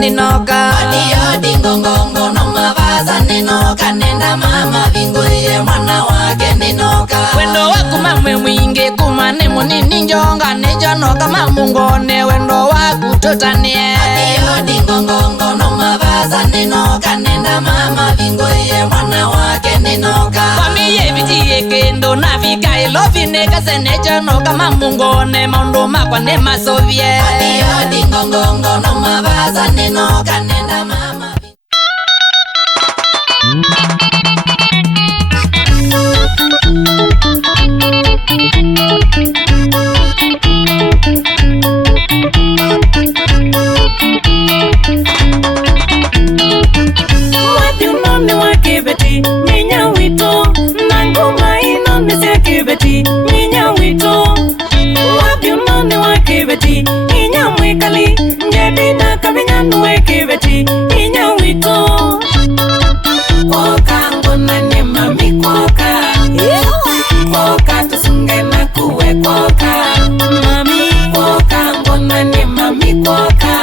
ninoka Adio dingongongo no mavaza ninoka nenda mama vinguye mwana wake ninoka wendo waku mamwe mwingi kumane munini njonga nejonoka mamungone wendo waku tutanie Adio dingongongo no mavaza ninoka nenda mama vinguye mwana wake ninoka Kwamiye vitiye kendo na vika ilofine kase nejonoka mamungone maundu makwa ne masovye Adio dingongongo no mavaza ninoka nenda mama Wadunone wa kibeti ninya wito nanguma ino nise kibeti ninya wito Wadunone wa kibeti inya mwekali njedi na kabinyanu we kibeti inya wito Koka ngona nye mami koka Koka tusunge na kuwe koka Mami koka ngona nye mami koka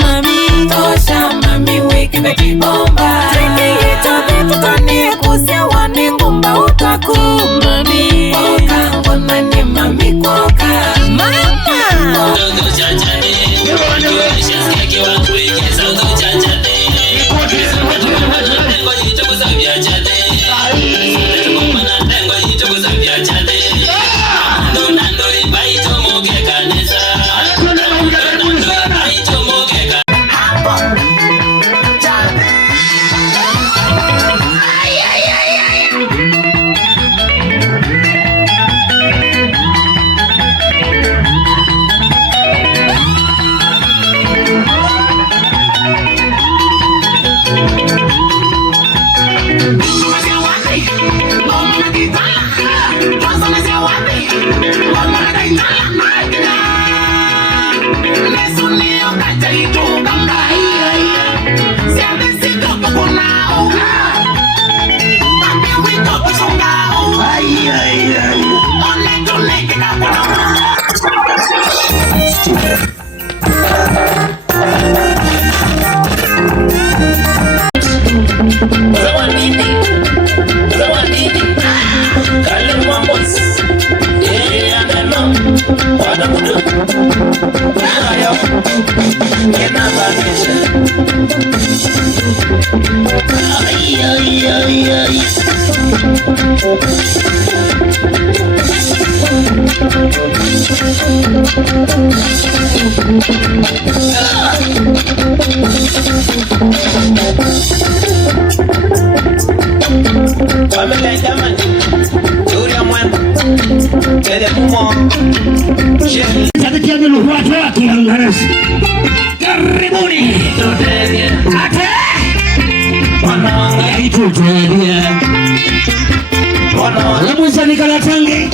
Mami tosha mami wiki beti bomba Tiki ito bitu tani kusia wani ngumba utaku Mami koka ngona nye mami koka Mama Saudu chachane, sheskeki watu wiki saudu chachane. Tengo yito kusabia chate, kumana tengo yito kusabia chate. Nando ibaito moge kanesa, nando ibaito moge kanesa. Familia jamani, Julia mwana, kede mumo, sheni. Sasa ndio watu wake Angarasi. Karibuni. Tutebye, Ate. wanawanga, Tutebye. wanawanga. Hebu sanika la tangi.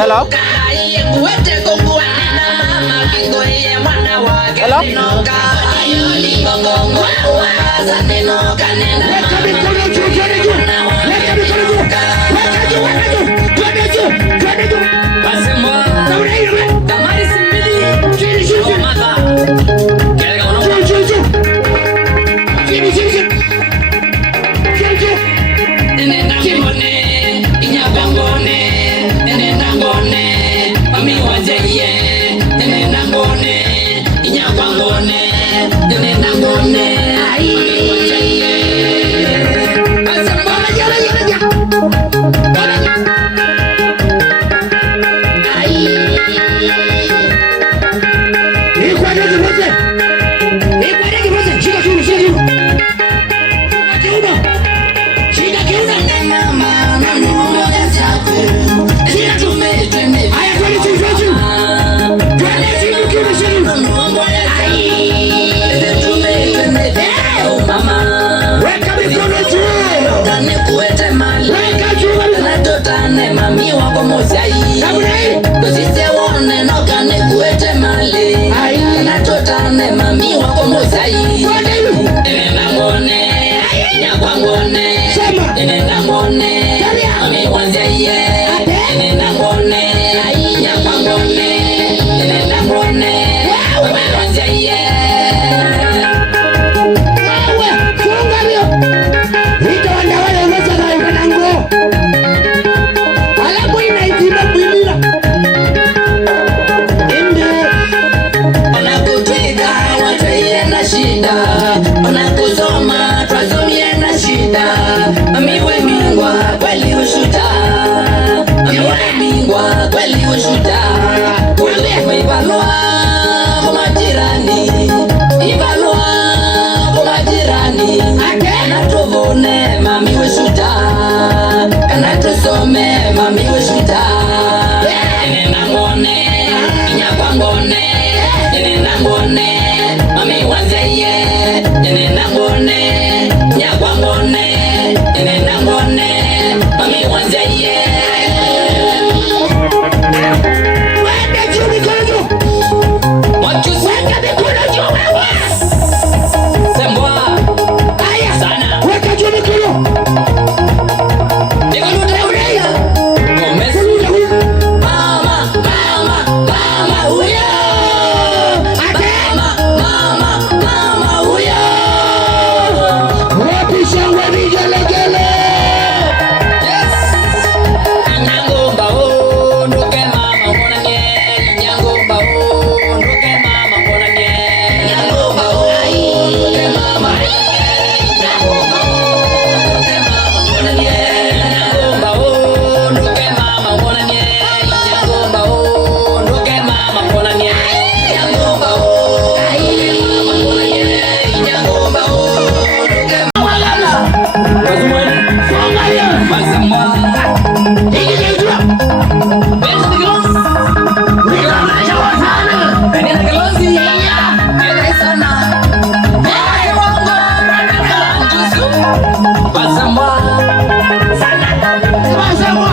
Hello? Hello? mavaza nino kanenda Weka mikono juu, twende juu. Weka mikono juu. Weka juu, weka juu. Twende juu, twende juu. Pasemwa. Sauna hiyo wewe. Kamari simbili. Chini, chini, chini. Mata. Kaya ono. Juu, juu, juu. Chini, chini, chini. Chini, chini. Nenda ngone. Inyapa ngone. Nenda ngone. Mami wajeye. Nenda ngone. Inyapa ngone. Nenda ngone. Mami wajeye. Pasemwa. Mami wako mozai Dosise wone noka ne kuete mali Natotane mami wako mozai Nenda ngone Nyakwa ngone Nenda ngone Mami wanzeye Nenda ngone Nyakwa ngone Nenda ngone Mami wanzeye Wewe, funga leo. Hito wanda wale weza na ikanango. Alabu inaitima kuimila. Inde. Unakutwika watweye na shida Unakusoma twasomie na shida Miwe mingwa kweli ushuta Miwe mingwa kweli ushuta Ibalua kumajirani Ibalua kumajirani Kanatuvune mami ushuta Kanatusome mami ushuta Nenda ngone Nyakwa ngone Nenda ngone Mami wanzeye Nenda ngone Nyakwa ngone Nenda ngone Mami wanzeye Wende juu mikono juu. Wachusi. Weka mikono juu wewe. Sembwa. Aya. Sana. Weka juu mikono. Nikunude ureya. Gomez. Mama, mama, mama, huyo Mama, huyo Wapi shangwe vigelegele. Yes. Nyangomba o nduke mama mbona nye. Nyangomba o nduke mama mbona nye. Nyangomba o nduke mama Nyangomba o nduke mama mbona nye. Nyangomba o nduke mama mbona nye. Nyangomba o nduke mama mbona nye. Nyangomba o mbona nye Nyangomba o nduke Wazumwani. Funga leo. Mazamwa. Hiki kijua. Benza de Gloss. Wikamasha wasana. Benza de Gloss. Ere sana Ere wongo Anjusu. Mazamwa. Wasemwa.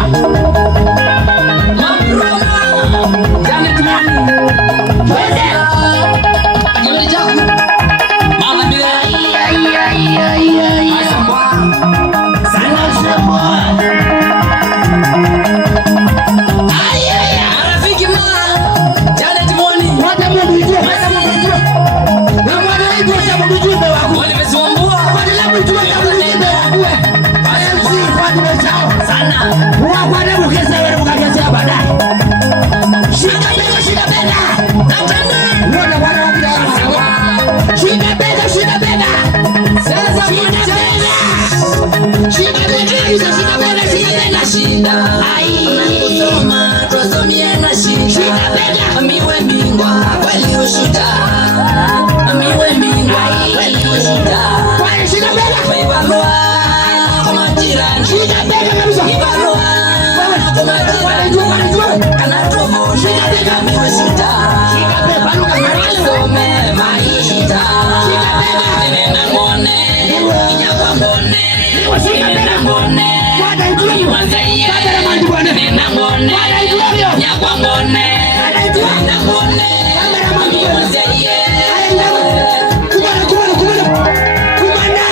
Mambrona. Janet Mwani. Wende. Nyori Jaku. Mama Mira. Mazamwa. Wasemwa. Marafiki ma. Janet Mwani. Wata mwijua. Na mwana hitu wata mwijua wako. Wale meziwambua. Wadila mwijua tabu ujumbe wakue. MC kwa tumechao. Sana. Wakwane mukesa wele mukakesea baadaye. Shika bega, shika bega. Natanda. Uona wana wakida wana. Shika bega, shika bega. Sasa Shika bega. Shika bega, shika bega, shika bega. shida Unakusoma twasomie na shida Miwe mingwa kweli ushuta Miwe mingwa kweli ushuta Kwani shika bega. Ibalua kumajirani Shika bega kabisa. Ibalua kumajirani Kanatovu shika bega miwe shuta Shika bega, baluka kabisa. Some maisha Shika bega. Nenda ngone Inyakwa ngone Shika bega. Nenda ngone Wada ijua. Wada na mandu bwana. Nenda ngone Wada ijua. Nyakwa ngone Wada ijua. Nenda ngone Wada na mandu bwana. Mimi mzee Kumana, kumana, kumana. Kumana.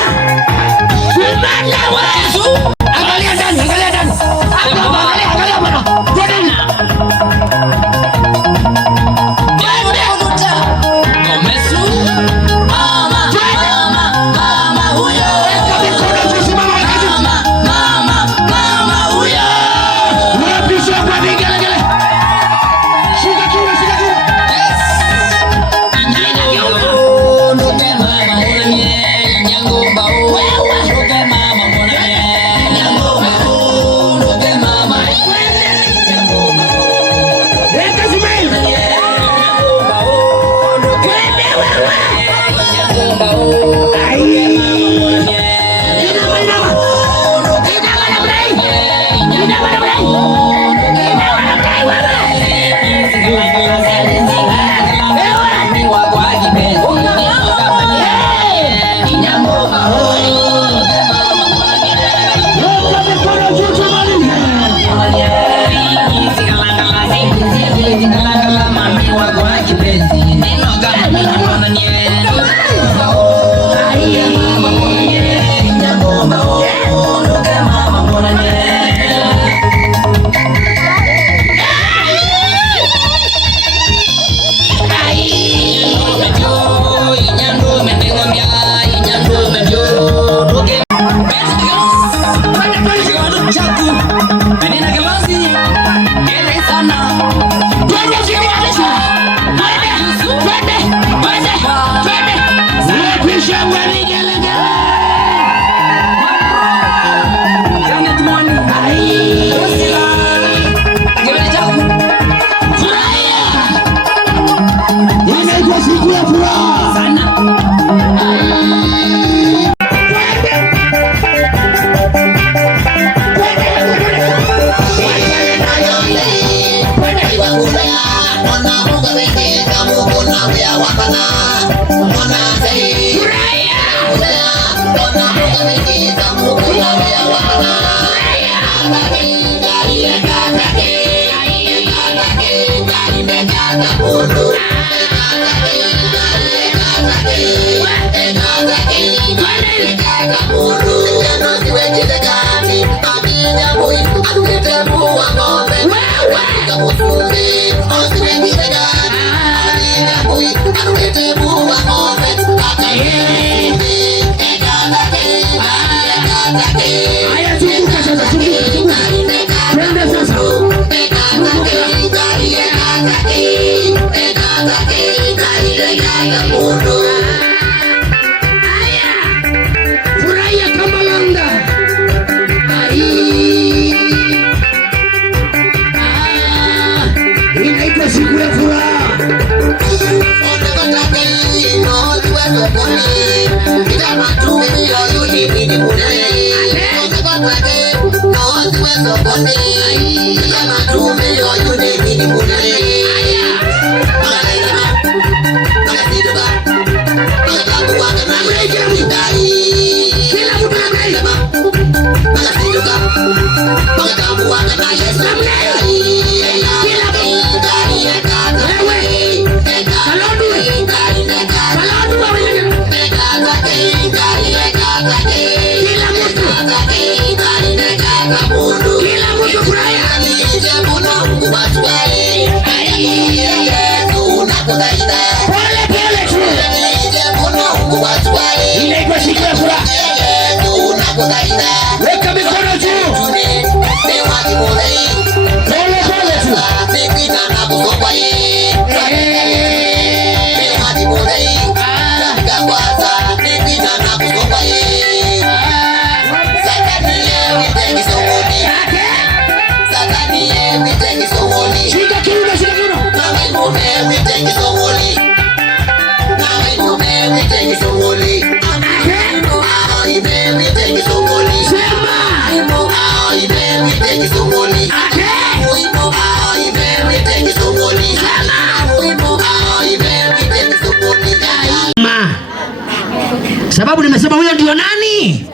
Sababu nimesema huyo ndio nani?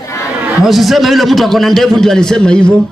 Na usiseme yule mtu akona ndevu ndio alisema hivyo.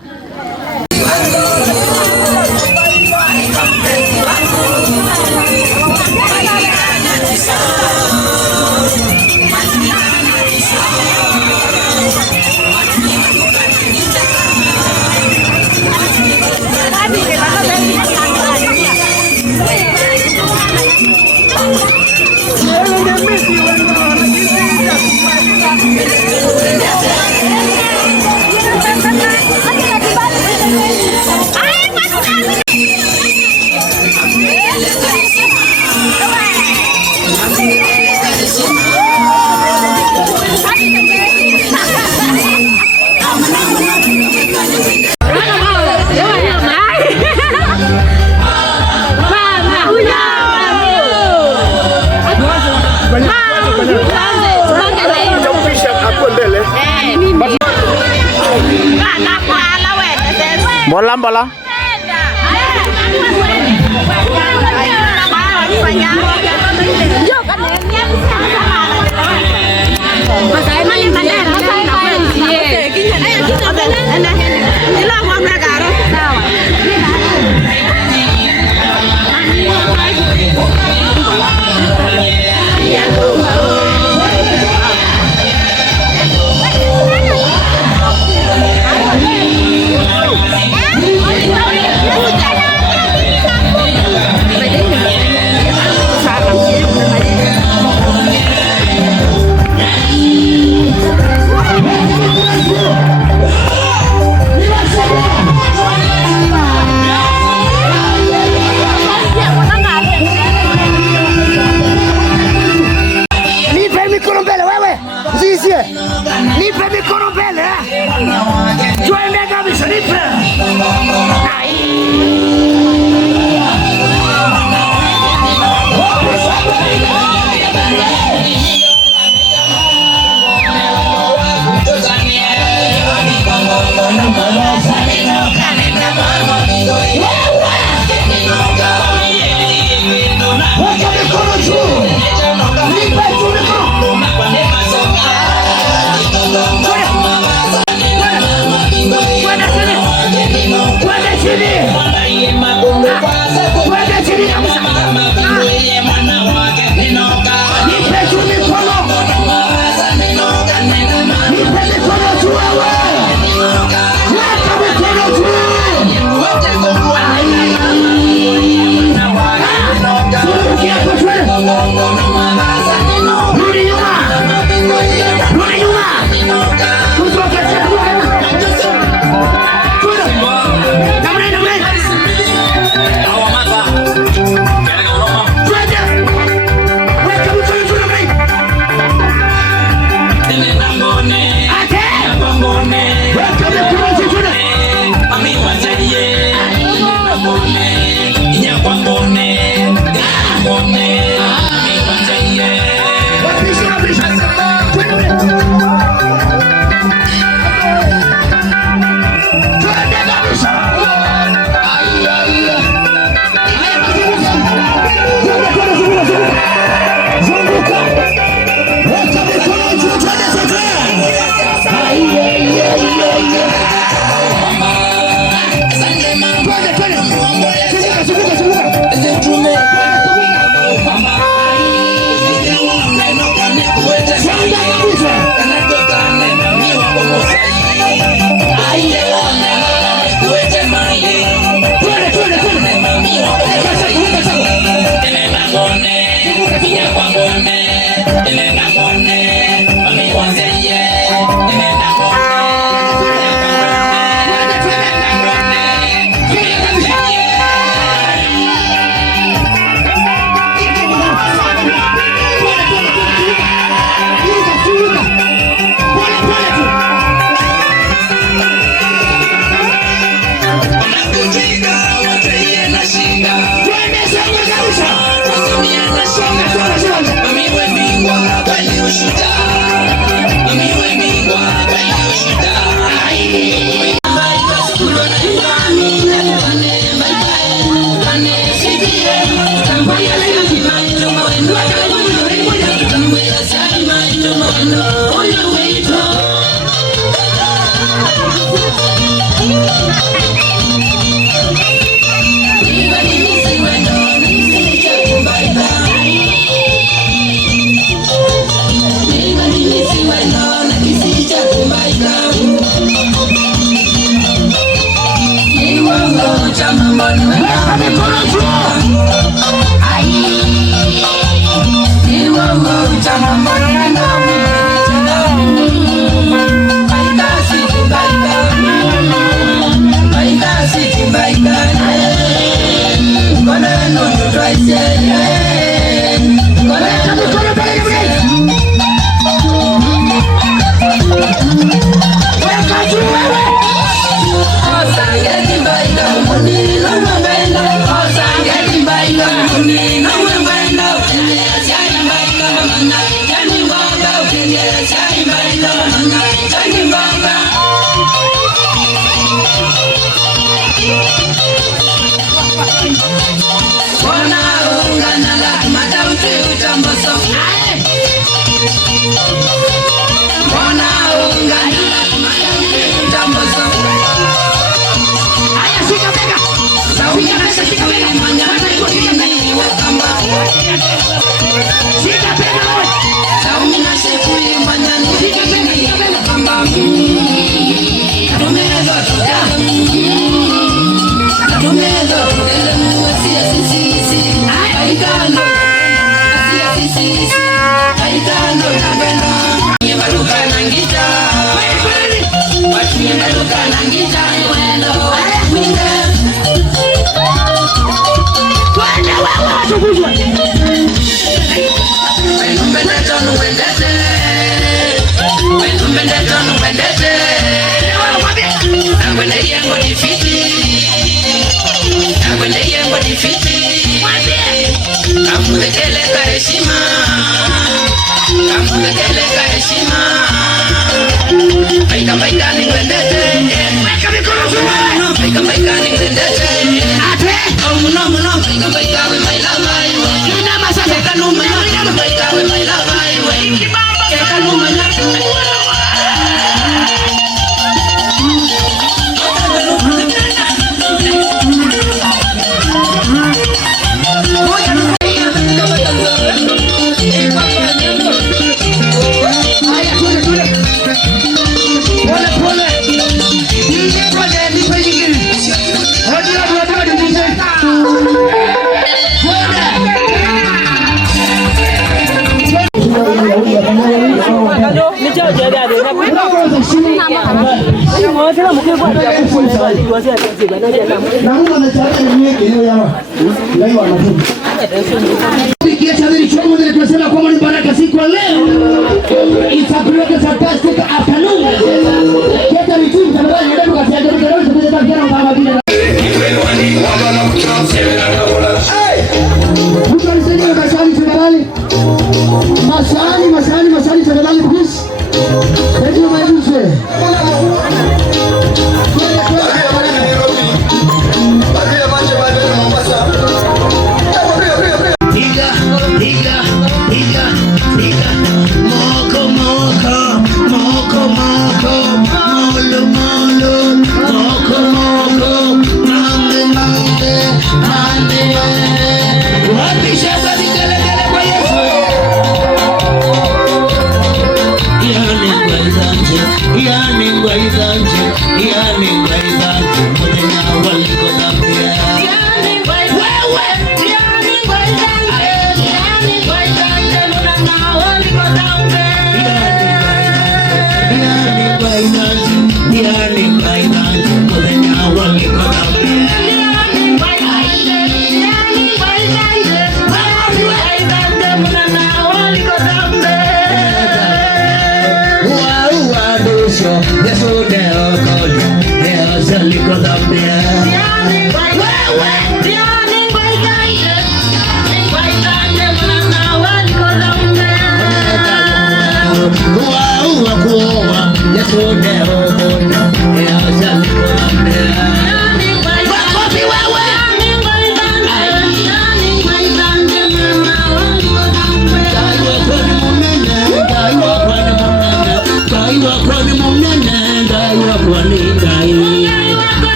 Bola. Nipe mikono mbele. Twende kabisa, nipe.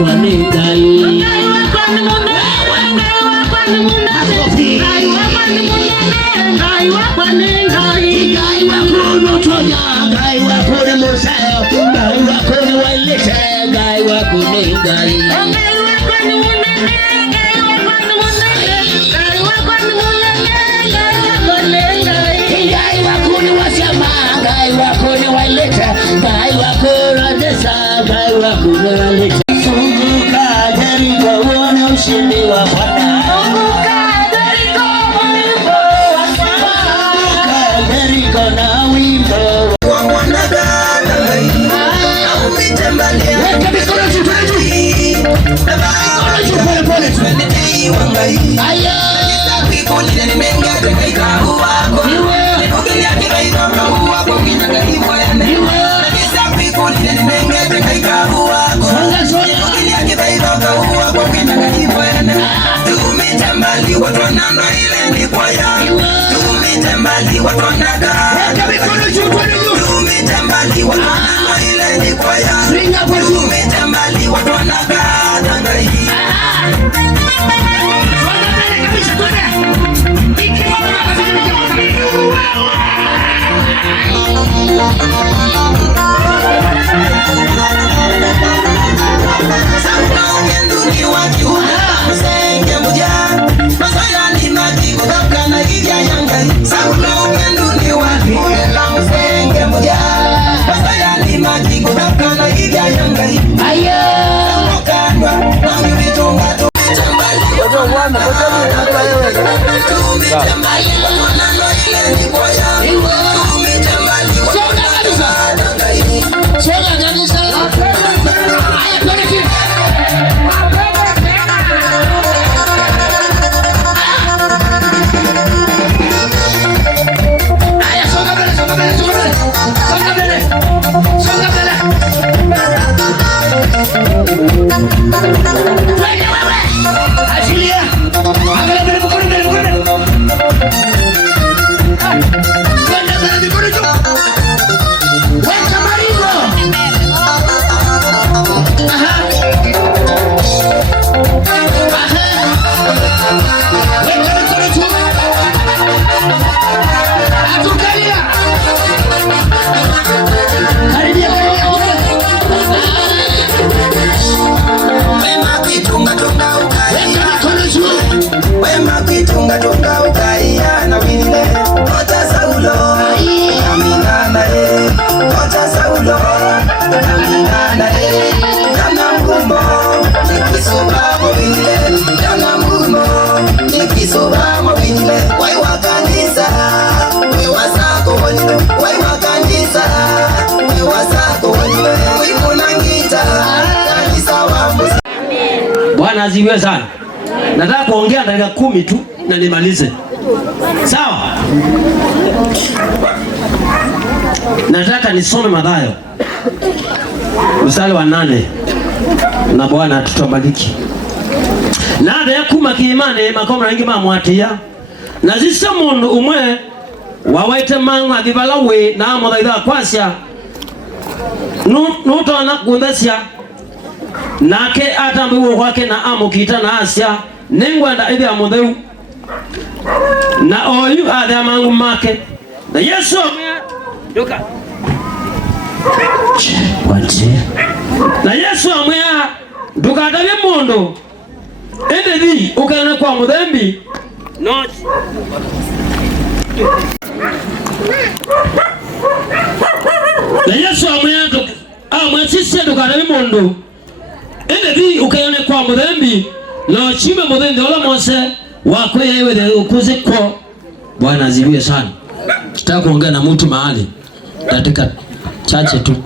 wakwa ni ngai Bwana asifiwe sana. Nataka kuongea dakika 10 tu na nimalize. Sawa? Nataka nisome Mathayo mstari wa 8. Na Bwana tutubariki. Nada yakuma kiimane makoma rangi mamwatia. Na zisa mundu umwe wawaite mangwa agibalawe na amothaitha kwasya. Nutona kundacia nake atambiwo kwake na amukita na asya ningwenda ithi amutheu na oyu athia mangu make na Yesu duka na Yesu amwea ndukatavye mundu ende thi ukene kwa muthembi no na Yesu amwea sisi ndukatavye mundu ende thi ukene kwa muthembi na chime muthembi ola Mose wako yewe ukuze kwa. Bwana azibuye sana. Nataka kuongea na mtu mahali katika chache tu.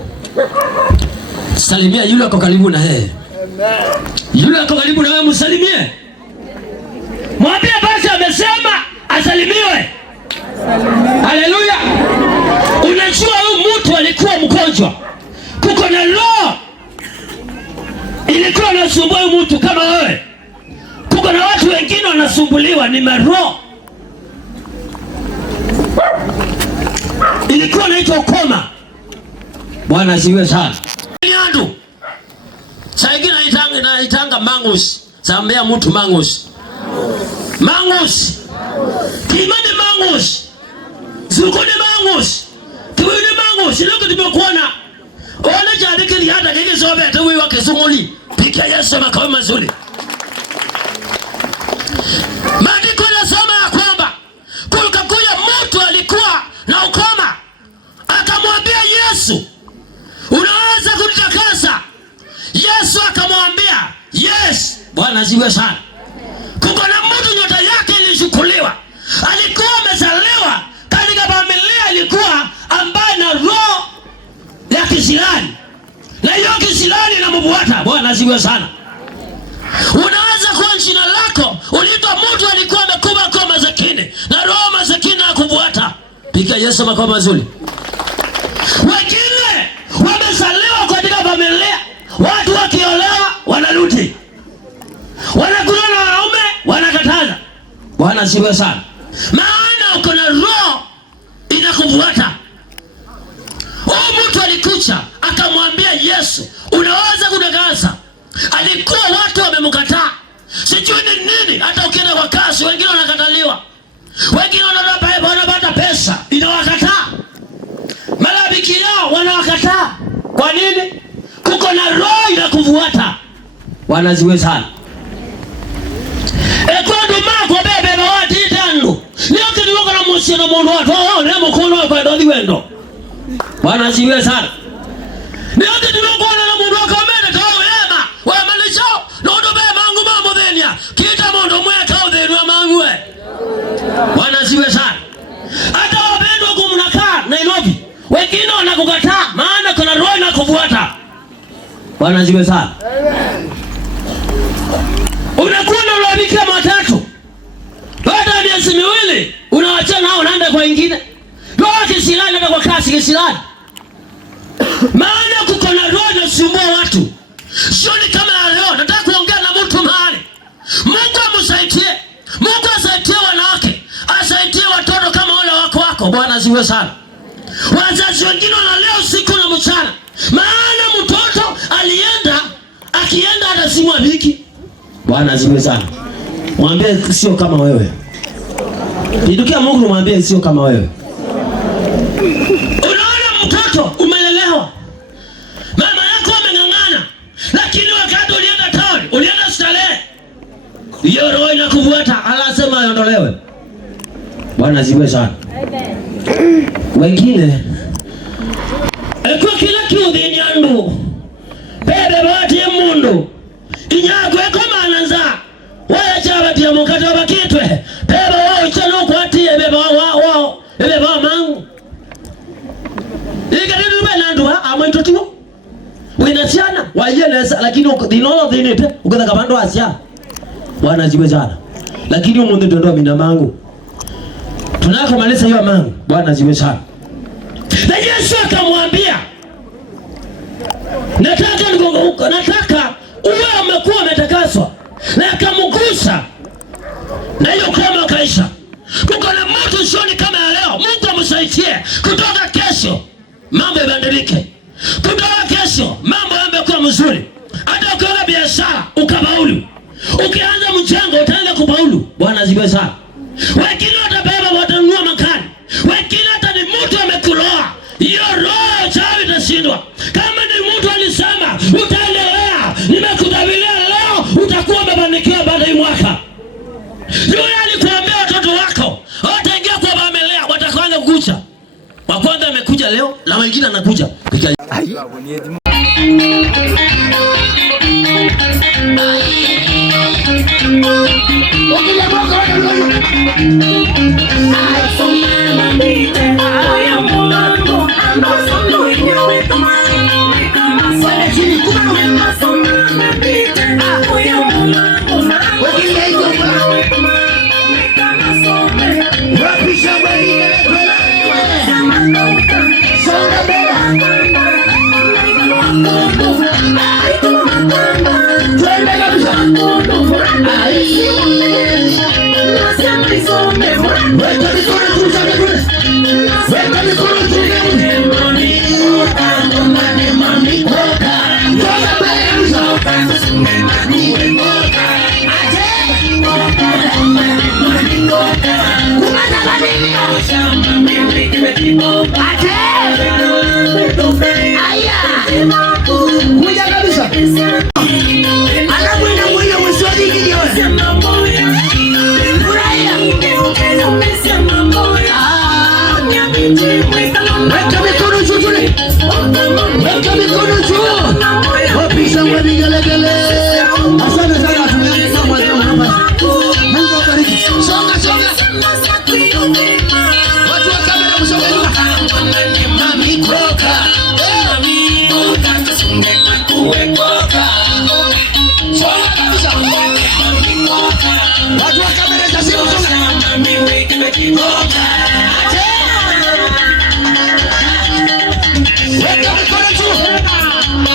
Salimia yule ako karibu na yeye. Yule ako karibu na wewe msalimie. Mwambie basi amesema asalimiwe. Haleluya. Unajua huyu mtu alikuwa mgonjwa. Kuko na roho ilikuwa inasumbua huyu mtu kama wewe. Kuko na watu wengine wanasumbuliwa ni maroho. Ilikuwa inaitwa ukoma. Bwana asifiwe sana. Nyandu. Saiki naitanga mangus. Sambia mtu mangus. Mangus. Kimani mangus. Zukuni mangus. Tuwini mangus. Luku tumekuona. Ona jadiki lihata kiki sobe tuwi wa kisunguli. Pikia Yesu makao mazuri. Maandiko yanasema ya kwamba kulikakuja mtu alikuwa na ukoma. Akamwambia Yesu, unaweza kunitakasa? Yesu akamwambia, yes. Bwana asifiwe sana. Kuko na mtu nyota yake ilichukuliwa. Alikuwa amezaliwa katika familia ilikuwa ambaye na roho ya kisilani. Na hiyo kisilani inamfuata. Bwana asifiwe sana. Unaweza kuwa jina lako uliitwa mtu alikuwa amekuwa kwa maskini na roho maskini akufuata. Pika Yesu makao mazuri. Wengine wamezaliwa katika familia, watu wakiolewa wanarudi, wanakula na wanaume wanakataza. Bwana asifiwe sana. Maana uko na roho inakufuata. Huyu mtu alikuja akamwambia Yesu, unaweza kutakasa? Alikuwa watu wamemkataa. Sijui ni nini, hata ukienda kwa kasi wengine wanakataliwa. Wengine wanapata pesa inawakataa. Marafiki yao wanawakataa. Kwa nini? Kuko na roho inakufuata. Wanaziwe sana. Ekondo mako bebe bawati tano. Leo kidogo na musino mundu watu wao nemo kono kwa dodi wendo. Wanaziwe sana. Leo kidogo na mundu wako mene kao ema. Wa malicho nodo be mangu mambo denia. Kita mundu mweka udhenwa mangu we. Wanaziwe sana. Hata wapendwa kumnakaa Nairobi, wengine wanakukataa maana kuna roho inakufuata. Wanaziwe sana. Unakuwa na urafiki matatu. Baada ya miezi miwili unawachana nao unaenda kwa wengine. Roho kisilani hata kwa kasi kisilani. Maana kuko na roho inasumbua watu. Sio ni kama leo nataka kuongea na mtu mahali. Mungu amsaidie. Mungu asaidie wanawake. Asaidie watoto kama wale wako. Bwana asifiwe sana. Wazazi wengine wanalea usiku na mchana. Maana mtoto akienda atasimwa wiki. Bwana asifiwe sana. Mwambie sio kama wewe. Pindukia Mungu mwambie sio kama wewe. Unaona mtoto umelelewa. Mama yako ameng'ang'ana. Lakini wakati ulienda town, ulienda starehe. Hiyo roho inakufuata, anasema aondolewe. Bwana asifiwe sana. Wengine eko kila kiudhi nyandu. Bebe wati ya mundu. Inyago eko mananza. Waya chabati ya mukata wabakitwe. Bebe wao chano kwa ati bebe wao. Bebe wao mangu. Ika nini ube nandu ha? Amo intotiwo. Winasiana. Wayeleza. Lakini dinono dhinite. Ukitha kabando asya. Bwana asifiwe sana. Lakini umundu ndondo mina mangu. Tunakomaliza hiyo mangu. Bwana asifiwe sana. Na Yesu akamwambia, nataka uwe umekuwa umetakaswa. Na akamgusa. Na hiyo kama kaisha. Kuko na mtu sioni kama ya leo. Mungu amsaidie. Kutoka kesho mambo yabadilike. Kutoka kesho mambo yamekuwa mzuri. Hata ukiona biashara ukabaulu. Ukianza mchango utaanza kubaulu. Bwana asifiwe sana. Wengine watabeba watanunua makani. Wengine hata ni mtu amekuloa. Hiyo roho chawi itashindwa. Kama ni mtu alisema utaendelea, nimekutabiria leo utakuwa umefanikiwa baada ya mwaka. Yule alikuambia watoto wako wataingia kwa familia, wataanza kukuja. Wa kwanza amekuja leo na wengine anakuja. Weka Watu wa kamera za simu weka mikono juu.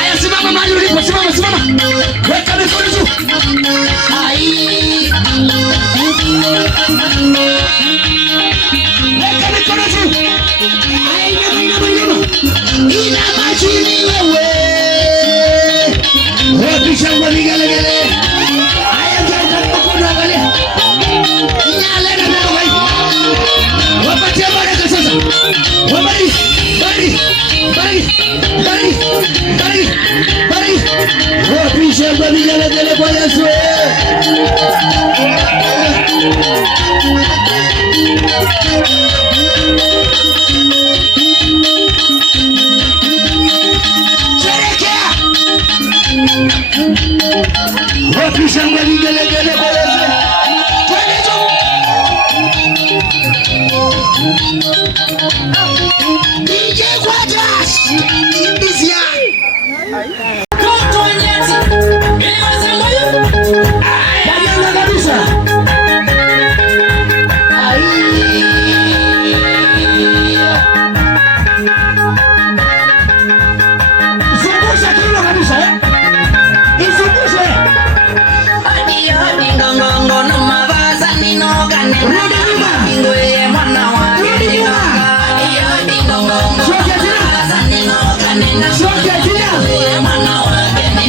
Aya, simama mahali ulipo, simama. Weka mikono juu. Weka mikono juu. Ina majini wewe. Wapi shangwe vigelegele. Aya, geuka mkono angalia. Nyale na neno hai. Wapatie baraka sasa. Wabari. Wapi shangwe vigelegele kwa Yesu. Wapi shangwe vigelegele kwa Yesu. Twende juu. DJ Quadras. Kimbizia. Toto nyeti. Elewa moyo. Bayana kabisa. Zungusha kilo kabisa Izungushe. Ngongongo no mavaza ninoga Rudi nyuma. Ngoye mwana wake Rudi nyuma. Soke tia.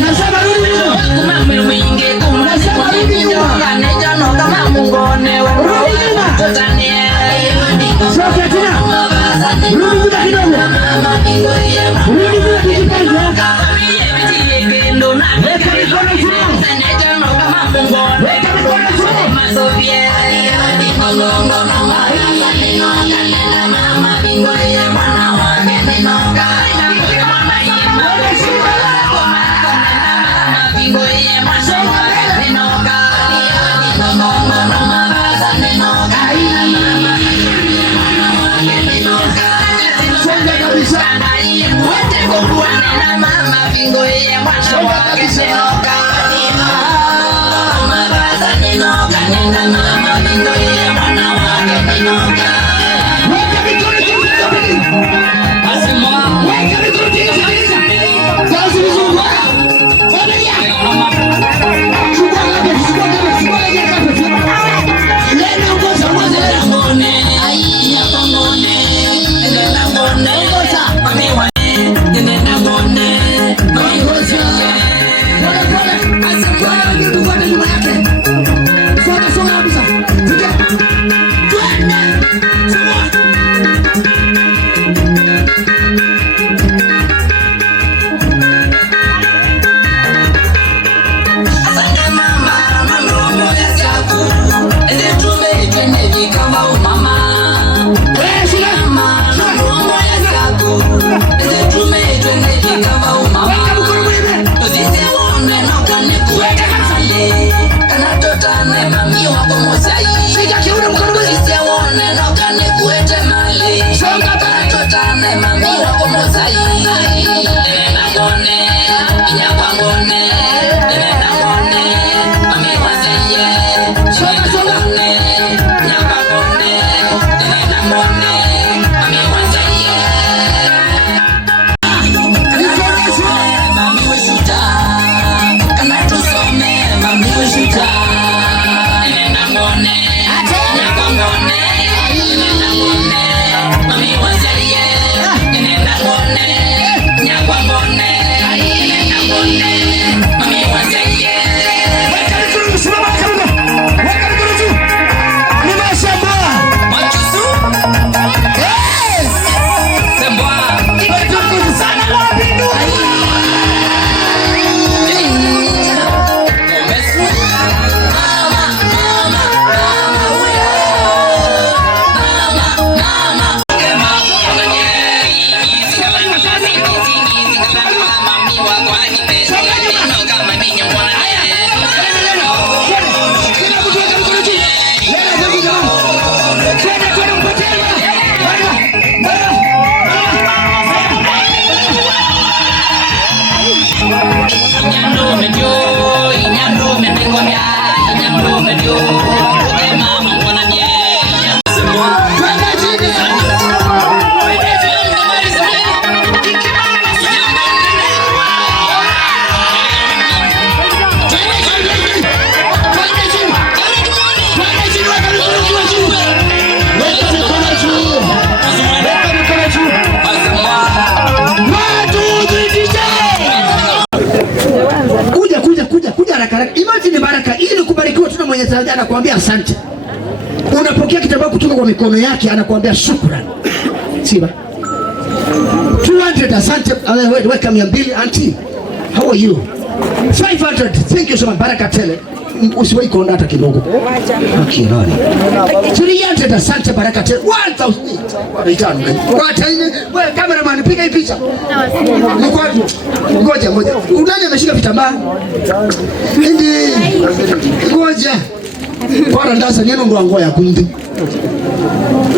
Nasema rudi nyuma. Nasema rudi nyuma. Rudi nyuma. Soke tia. Rudi nyuma kidogo. Rudi nyuma kidogo. Weka mikono juu. Weka mikono juu. Songa kabisa. Weka mikono juu. Weka mikono juu. Kazi vizuri. Angalia. Chukua kape. Lena ngoza. Mami mmoja anakuambia asante. Unapokea kitambaa kutoka kwa mikono yake, anakuambia shukrani. Siba 200 asante, weka 200 auntie. How are you? 500 thank you so much, baraka tele. Usiwahi kuona hata kidogo. Okay, nani? 300 asante, baraka tele. 1000 return. Kwa time wewe cameraman piga hii picha. Ngoja. Unani ameshika vitambaa? Ndi. Ngoja. Bora ndasa neno ndo angoya kundi.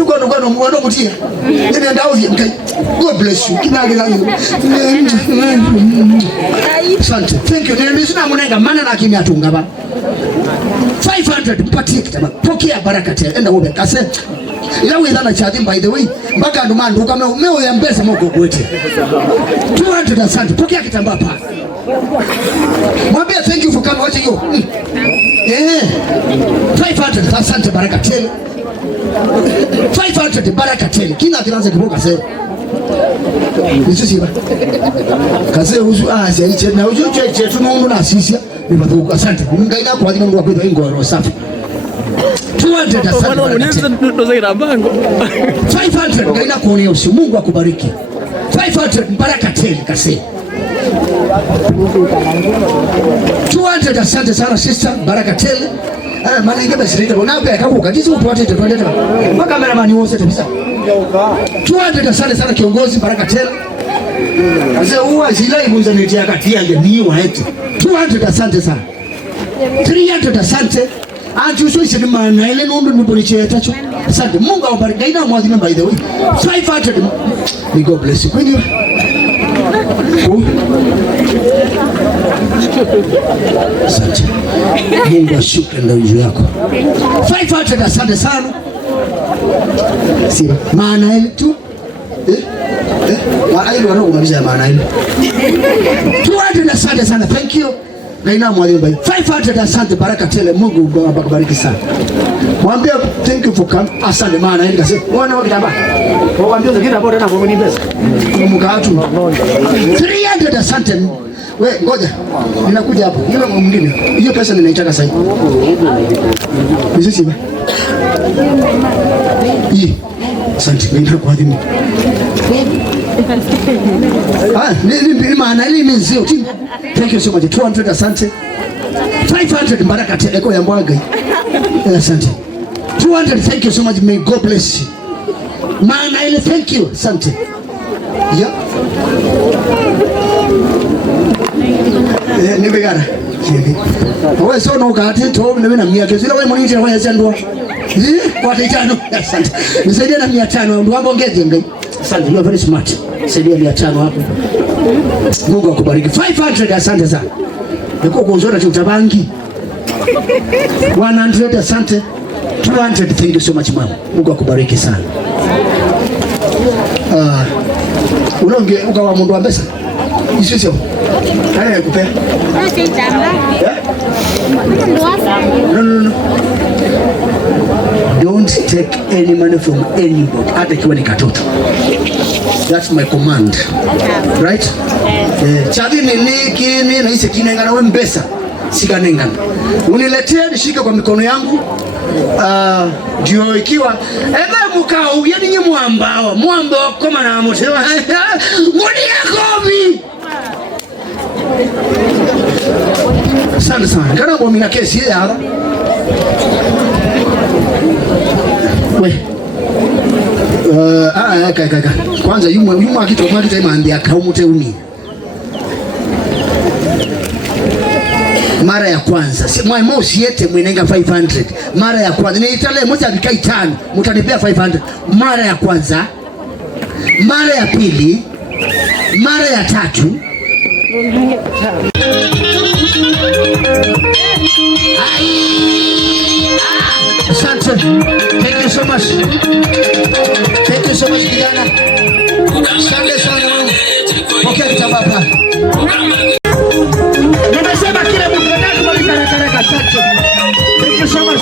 Ngono mwana mutia. Nene ndao vya mkai. God bless you. Kinage langu. Asante. Thank you. Nene sina munenga mana na kimi atunga ba. 500 mpatie kitama. Pokea baraka tele. Enda ube. Kase. Ila wizana chadi by the way. Mbaka ndo mandu kama umeo ya mbesa moko kwete. 200 asante. Pokea kitambaa pa. Mwambie thank you for coming. Wacha hiyo. 500 asante, baraka tele. 500 baraka tele. Kina kinaanza kiboka sasa. Nisisi ba. Kase uzu asia iche na uzu cheche tumundu na sisia. Nibaduka asante. Mungaina kwa ajili mundu wakwenda ingoro safi. 200 asante. 500 ngaina kuonea usi. Mungu akubariki. 500 baraka tele kase. 200 asante sana sister, baraka tele. Maana ingebe sirita unape akakuka jinsi upate twende kwa cameraman wote kabisa. 200 asante sana kiongozi, baraka tele. Sasa huwa zilai munza nitia kati ya ni waete. 200 asante sana. 300 asante. Anju so ise maana ile ndo mboniche tacho. Asante. Mungu awabariki. Gaina mwadhime by the way. 500. May God bless you. Kwani asante. Mungu ashuke ndio juu yako. 500 asante sana. Siba. Maana ile tu. Ile wanaomaliza maana ile. 200 asante sana. Thank you. Gaina mwalimu 500 asante, baraka tele. Mungu akubariki sana. Mwambie thank you for coming. Asante maana ile kasi. Wana wakitamba. Mwambie zingine hapo tena kwa pesa. Mkatu. 300 asante. We ngoja. Ninakuja hapo. Yule mwingine. Hiyo pesa ninaitaka sasa. Nisisi ba. Hii. Asante nina kwa adhimu. Ni maana ile imezio. Thank you so much. 200 asante. 500 baraka tele kwa yambwaga. Asante. 200 thank you so much. May God bless you. Maana ile thank you. Asante. Yeah. Ni begara. Wewe sio no kati to mimi na 100 zile wewe mwenyewe unafanya sandwa. Kwa 500. Asante. Nisaidia na 500 ndio hapo ongeze ngai. Asante, you are very smart. Saidia 500 hapo. Mungu akubariki. 500 asante sana. Niko kuonzora chutabangi. 100 asante. 200 thank you so much mama. Mungu akubariki sana. Unaonge ukawa mundu wa pesa. Isio. Kaya kupe. No. Don't take any money from anybody. Hata kiwa ni katoto. That's my command. Right? Chavi ni na ise kinenga na we mbesa. Sika nenga. Uniletea nishike kwa mikono yangu. Ndio ikiwa ebe mukao yani nye mwamba koma na mtewa. Ngoni yakobi. Sana. Kana kwa mina kesi ya. We. Kaka. Kwanza yuma kitu mwa kitu imeambia kaumute uni. Mara ya kwanza mwa usiete mwenenga 500 mara ya kwanza ni itale moja bikai 5 mtanipea 500 mara ya kwanza, mara ya pili, mara ya tatu. Asante. Thank you so much. Thank you so much kijana. Asante sana. Okay kitabapa. Nimesema kile mtu ndani kwa karaka. Asante. Thank you so much.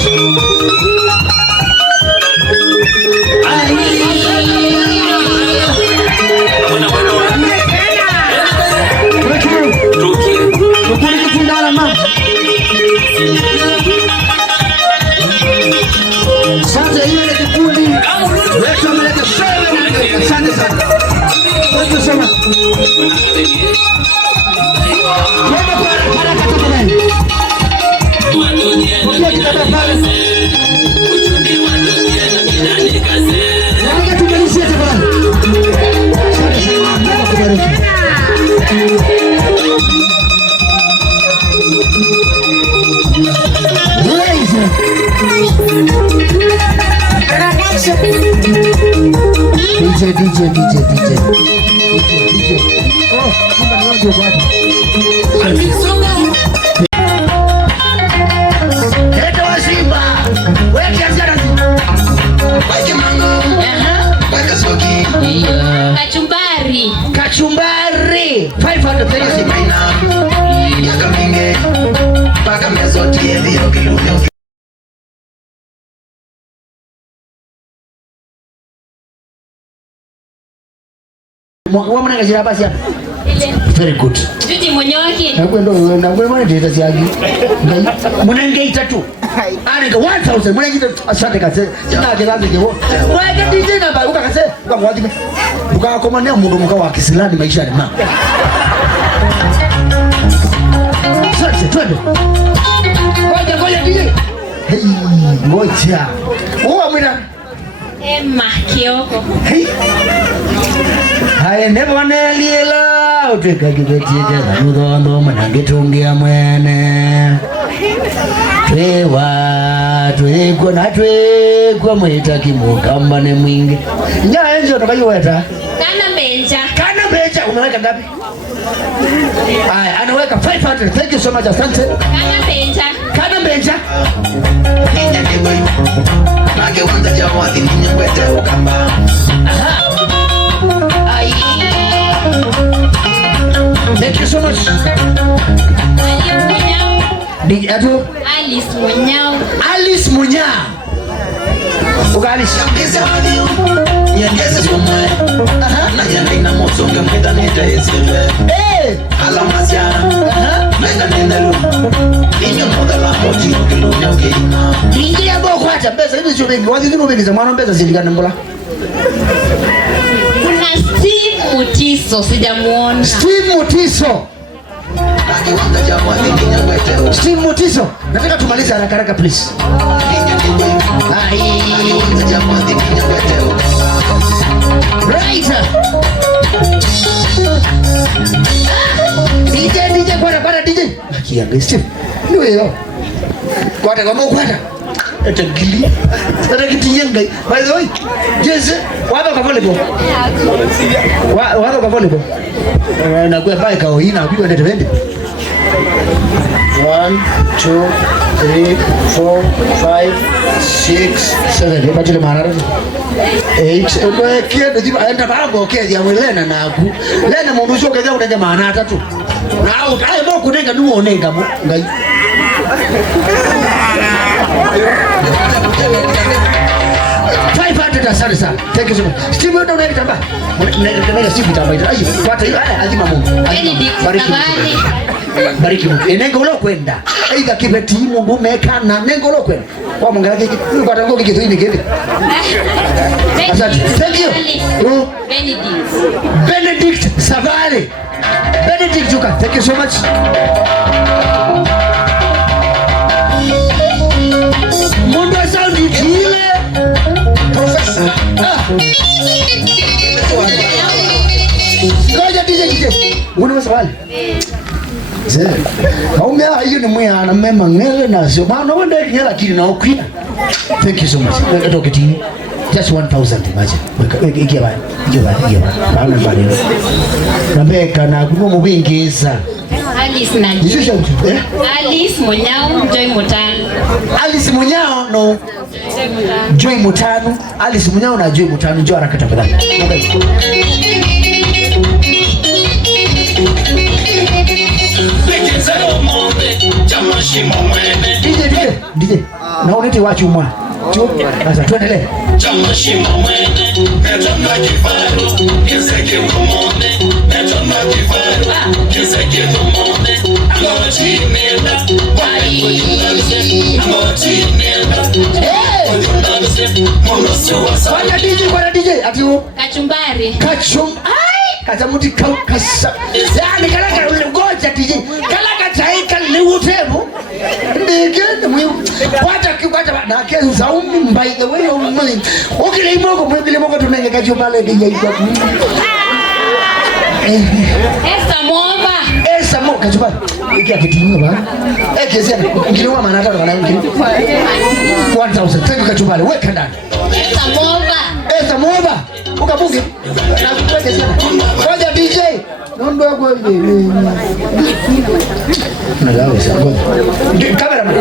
DJ. Oh, kumbe ni watu wa hapa. Leta wa Simba. Wewe kiasi Wake mango. Wake soki. Kachumbari. 530 maina. Yaka minge. Paka mezoti elio kilunya. Mwa mwana kashira basi hapa. Very good. Tuti mwenye wake. Nakwenda mwana data siagi. Mwana ngeita tu. Anenge 1000 mwana ngeita asante kase. Sina kaza jewo. Waje DJ namba ukakase kwa mwadi. Ukakoma ne mundu muka wa Kiislamu maisha ni mama. Sasa twende. Ngoja DJ. Hey, ngoja. Uwa mwina. Emma Kioko. Hey. Hai nebone liela uteka kibetike mudondo manangetungia mwene. Twekwa mwita kimukamba ne mwingi. Nya enjo tokayiweta. Kana benja umeweka ngapi? Haya anaweka 500. Thank you so much asante. Kana benja. Nage wanda jawadi ninyewete ukamba. Aha. Ai. Thank you so much. Alice Munyao. Ukalisha. Nyangeze somwe. Na nyangina mosonga mwita nita esiwe. Alamasia. Mega nendelu. Inyo modala moti ukilunya ukina. Ingia boko hata pesa hivi sio bengi. Wazi vino bengi za mwana pesa ziligana mbula. Kuna Steve Mutiso sijamuona. Steve Mutiso. Steve Mutiso. Nataka tumalize haraka please. Right. DJ kwa DJ. Kiangalia Steve. Ndio hiyo. Kwata kama ukwata. Ete gili. Sasa kitiyenga. By the way, Jesse, wapi kwa volleyball? Wapi kwa volleyball? Na kwa bike au ina bibi ndio twende. 1 2 3 4 5 6 7 nipatile mara 8 kwa kiende jiba enda babo kezi ya mwelena naku lena mundu sio kezi unenge maana 3 na au ai mo kunenga duo onenga ngai 500 asante sana. Thank you so much. Steve wewe unaweza kitamba. Unaweza Steve kitamba hiyo. Aje fuata hiyo. Azima Mungu. Bariki Mungu. Enengo ulo kwenda. Aidha kibeti Mungu mekana nengo ulo kwenda. Kwa Mungu yake ukata ngoki kitu hivi kipi? Asante. Thank you. Benedict Savale. Benedict Juka. Thank you so much. Mungu asante kile. Professor. Ngoja DJ. Una swali? Zee. Haume hiyo ni mwana mema ngele na sio maana wewe ndio kinyala kile na ukwina. Thank you so much. Ndio kitini. Just 1000 imagine. Ikiwa. Baana bali. Nambeka na kumo mubingeza. Alice na Alice Munyao, Joy Mutano. Alice Munyao no. Joy Mutano. Alice Munyao na Joy Mutano njoo haraka tafadhali. DJ. Na unete wachi umwa. Sasa tuendelee. Chamashimo mwene, metona kifaru, kiseke umone, metona kifaru, kiseke umone, angochinenda, kujundanse, angochinenda, kujundanse, mono suwa sana. Kwa DJ, ati u? Kachumbari. Ai! kaza muti kasa yani kala ngoja tiji kala kataika ni utebu ndege mwe kwata na kenza by the way of money okile imoko tunenge kajo pale DJ kwa Esa mo kachupa iki akitumia ba kesi ngiliwa manata na ngili 1000 tena kachupa pale weka ndani Esa moba ukabunge na kuweke sana ngoja DJ nondo yako na lao sababu cameraman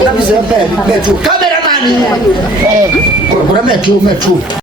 unamsema pale cameraman kuna metu